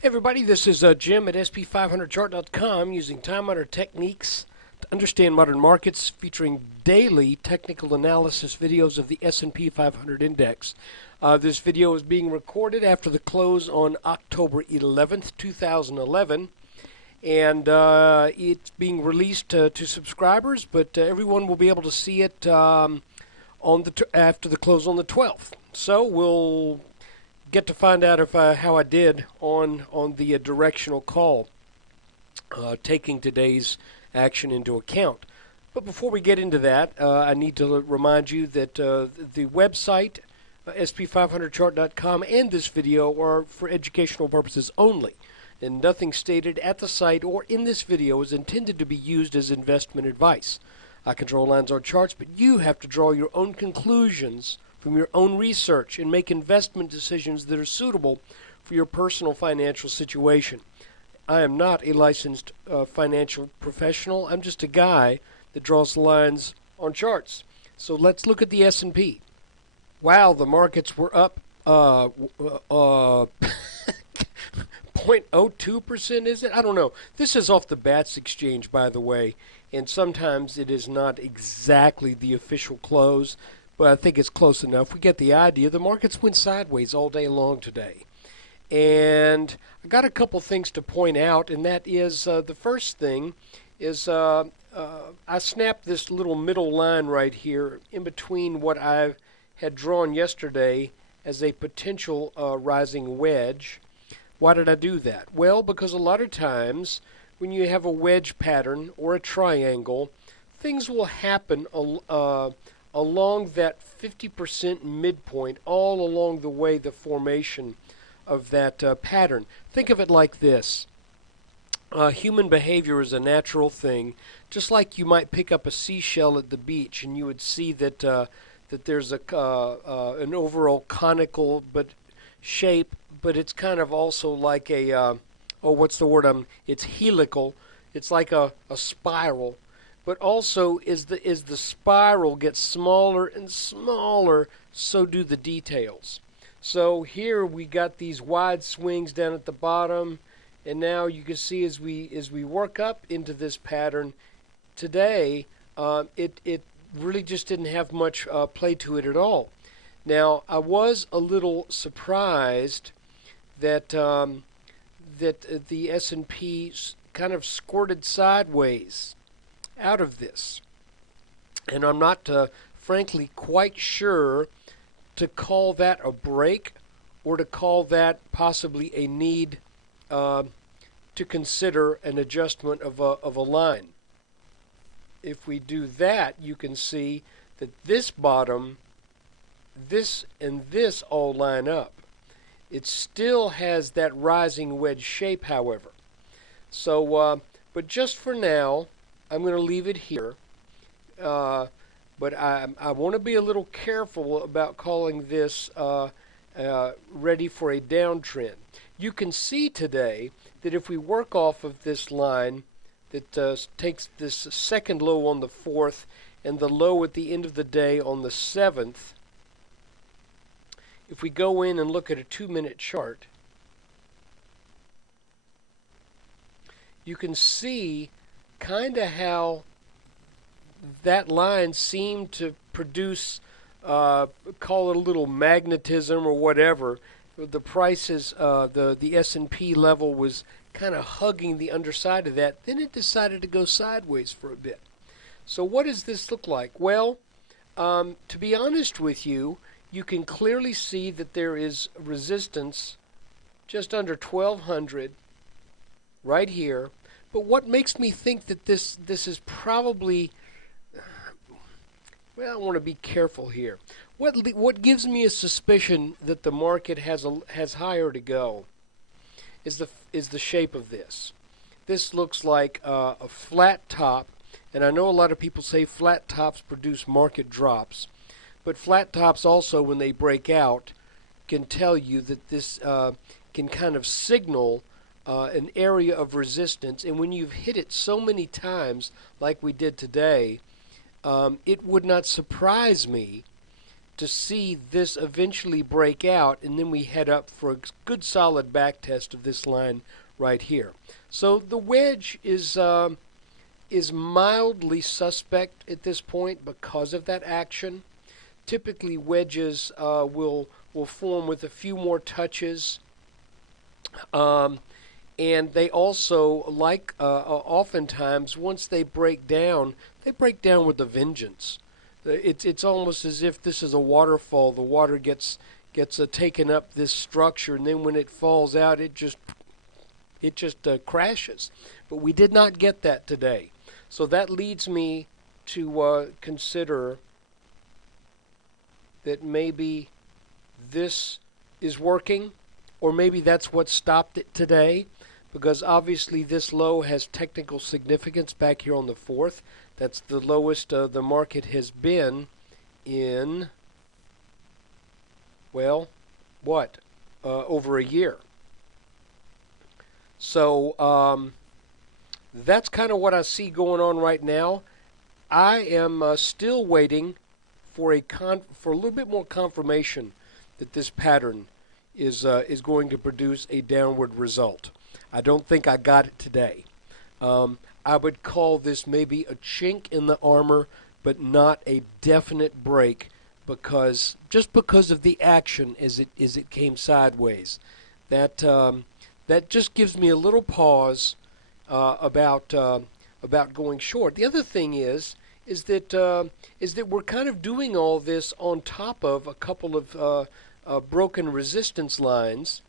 Hey everybody, this is Jim at SP500chart.com using time honored techniques to understand modern markets, featuring daily technical analysis videos of the S&P 500 index. This video is being recorded after the close on October 11th, 2011, and it's being released to subscribers, but everyone will be able to see it after the close on the 12th. So we'll get to find out if how I did on the directional call, taking today's action into account. But before we get into that, I need to remind you that the website, sp500chart.com, and this video are for educational purposes only, and nothing stated at the site or in this video is intended to be used as investment advice. I control lines on charts, but you have to draw your own conclusions from your own research and make investment decisions that are suitable for your personal financial situation. I am not a licensed financial professional. I'm just a guy that draws lines on charts. So let's look at the S&P. Wow, the markets were up 0.02%, is it? I don't know. This is off the Bats Exchange, by the way, and sometimes it is not exactly the official close, but I think it's close enough. We get the idea. The markets went sideways all day long today. And I got a couple things to point out, and that is the first thing is I snapped this little middle line right here in between what I had drawn yesterday as a potential rising wedge. Why did I do that? Well, because a lot of times when you have a wedge pattern or a triangle, things will happen along that 50% midpoint, all along the way, the formation of that pattern. Think of it like this. Human behavior is a natural thing, just like you might pick up a seashell at the beach and you would see that that there's an overall conical shape, but it's kind of also like a what's the word? It's helical. It's like a spiral. But also, as the spiral gets smaller and smaller, so do the details. So here we got these wide swings down at the bottom, and now you can see as we work up into this pattern today, it really just didn't have much play to it at all. Now I was a little surprised that that the S&P kind of squirted sideways out of this, and I'm not frankly quite sure to call that a break or to call that possibly a need to consider an adjustment of a line. If we do that, you can see that this bottom, this and this all line up. It still has that rising wedge shape, however. So but just for now, I'm going to leave it here, but I want to be a little careful about calling this ready for a downtrend. You can see today that if we work off of this line that takes this second low on the 4th and the low at the end of the day on the 7th, if we go in and look at a 2-minute chart, you can see kind of how that line seemed to produce, call it a little magnetism or whatever. The prices, the S&P level was kind of hugging the underside of that. Then it decided to go sideways for a bit. So what does this look like? Well, to be honest with you, you can clearly see that there is resistance just under 1200 right here. But what makes me think that this is probably, well, I want to be careful here. What gives me a suspicion that the market has higher to go is the shape of this. This looks like a flat top, and I know a lot of people say flat tops produce market drops, but flat tops also, when they break out, can tell you that this can kind of signal an area of resistance, and when you've hit it so many times like we did today, it would not surprise me to see this eventually break out, and then we head up for a good solid back test of this line right here. So the wedge is mildly suspect at this point because of that action. Typically, wedges will form with a few more touches, and they also, like oftentimes, once they break down with a vengeance. It's almost as if this is a waterfall. The water gets taken up this structure, and then when it falls out, it just crashes. But we did not get that today, so that leads me to consider that maybe this is working, or maybe that's what stopped it today, because obviously this low has technical significance back here on the 4th. That's the lowest the market has been in, well, what, over a year. So that's kind of what I see going on right now. I am still waiting for a little bit more confirmation that this pattern is going to produce a downward result. I don't think I got it today. I would call this maybe a chink in the armor, but not a definite break, because of the action as it came sideways. That just gives me a little pause about going short. The other thing is that we're kind of doing all this on top of a couple of broken resistance lines,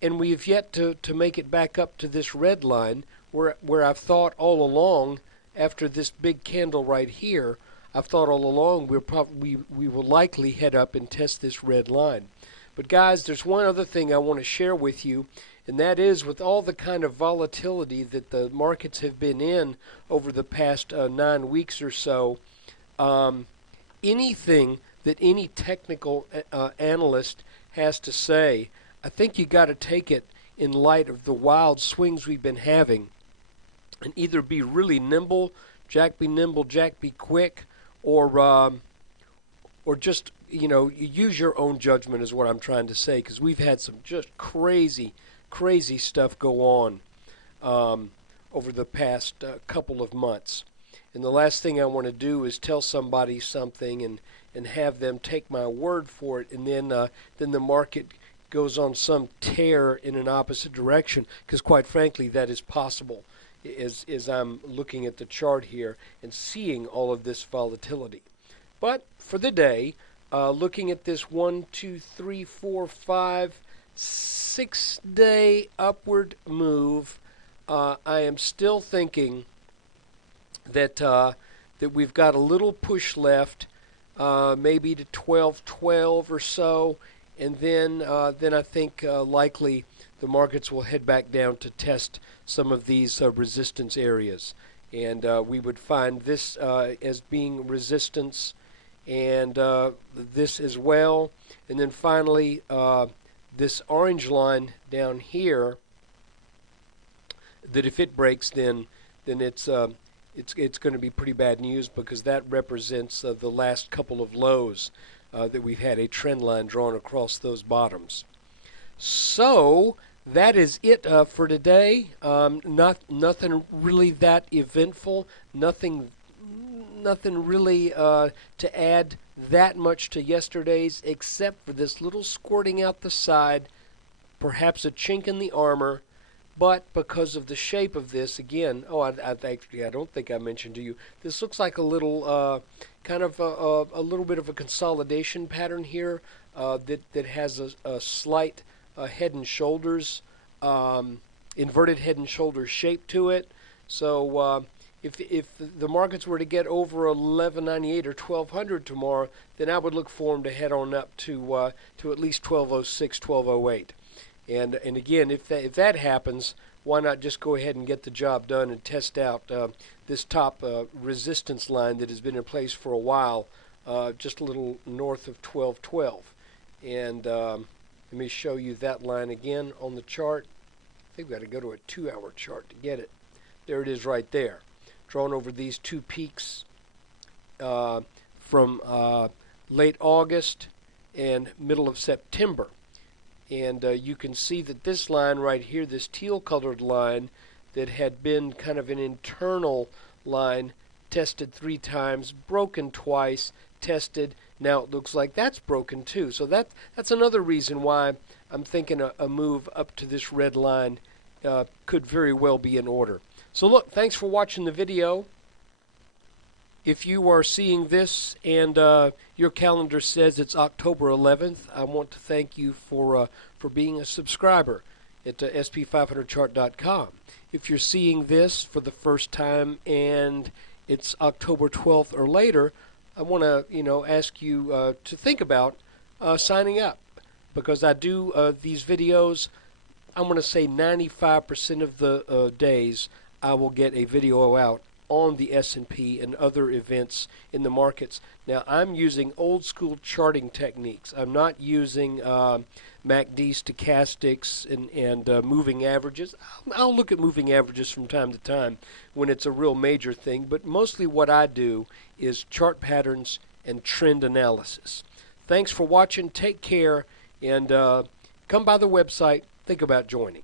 and we have yet to make it back up to this red line where I've thought all along, after this big candle right here, I've thought all along we will likely head up and test this red line. But guys, there's one other thing I want to share with you, and that is, with all the kind of volatility that the markets have been in over the past 9 weeks or so, anything that any technical analyst has to say, I think you got to take it in light of the wild swings we've been having, and either be really nimble, Jack be quick, or just, use your own judgment is what I'm trying to say, because we've had some just crazy stuff go on over the past couple of months. And the last thing I want to do is tell somebody something and have them take my word for it, and then the market goes on some tear in an opposite direction, because quite frankly that is possible as I'm looking at the chart here and seeing all of this volatility. But for the day, looking at this 1, 2, 3, 4, 5, 6-day upward move, I am still thinking that we've got a little push left, maybe to 12.12 or so, and then I think likely the markets will head back down to test some of these resistance areas, and we would find this as being resistance, and this as well, and then finally this orange line down here, that if it breaks, then it's going to be pretty bad news, because that represents the last couple of lows that we've had a trend line drawn across those bottoms. So that is it for today. Nothing really that eventful. Nothing really to add that much to yesterday's, except for this little squirting out the side, perhaps a chink in the armor. But because of the shape of this, again, I don't think I mentioned to you, this looks like a little kind of a little bit of a consolidation pattern here that has a slight head and shoulders, inverted head and shoulders shape to it. So if the markets were to get over 1198 or 1200 tomorrow, then I would look for them to head on up to at least 1206, 1208. And again, if that happens, why not just go ahead and get the job done and test out this top resistance line that has been in place for a while, just a little north of 1212. And let me show you that line again on the chart. I think we've got to go to a 2-hour chart to get it. There it is right there, drawn over these two peaks from late August, and middle of September. And you can see that this line right here, this teal colored line that had been kind of an internal line, tested 3 times, broken twice, tested. Now it looks like that's broken too. So that's another reason why I'm thinking a move up to this red line could very well be in order. So look, thanks for watching the video. If you are seeing this and your calendar says it's October 11th, I want to thank you for being a subscriber at SP500chart.com. If you're seeing this for the first time and it's October 12th or later, I want to ask you to think about signing up, because I do these videos. I'm going to say 95% of the days I will get a video out on the S&P and other events in the markets. Now, I'm using old school charting techniques. I'm not using MACD stochastics and moving averages. I'll look at moving averages from time to time when it's a real major thing, but mostly what I do is chart patterns and trend analysis. Thanks for watching. Take care, and come by the website. Think about joining.